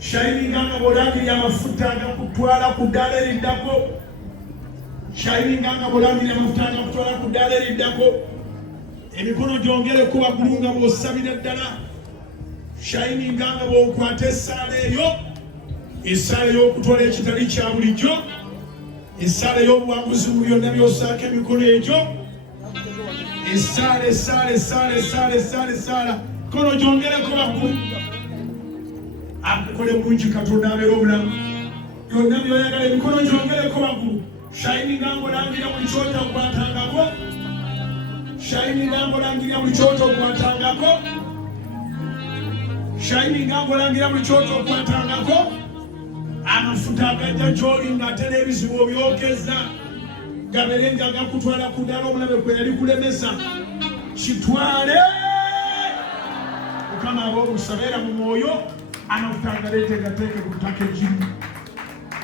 Shininga nga bolangirira amafuta agakutwala ku ddala eriddako. Shininga nga bolangirira amafuta agakutwala ku ddala eriddako. Emikono gyongere kuba ggulu nga bw'osabira ddala. Shininga nga bw'okwata essaala eyo, essaala ey'okutwala ekitali kya bulijjo, essaala ey'obuwanguzi mu byonna by'osaako emikono egyo. Essaala kono gyongere kuba ggulu. Akukole bulungi Katonda abeera obulamu. Byonna by'oyagala emikono gyongereko waggulu. Shininga ng'olangirira buli kyota okwatangako. Shininga ng'olangirira buli kyota okwatangako. Shininga ng'olangirira buli kyota okwatangako. Amafuta agajja gy'oli ng'ate n'ebizibu obyokeza gabeere nga gakutwala ku ddala omulabe kwe yali kulemesa. Kitwale Mukama ab'obusa beera mu mwoyo. Amafuta agaleete gateeke ku ttaka ekimu.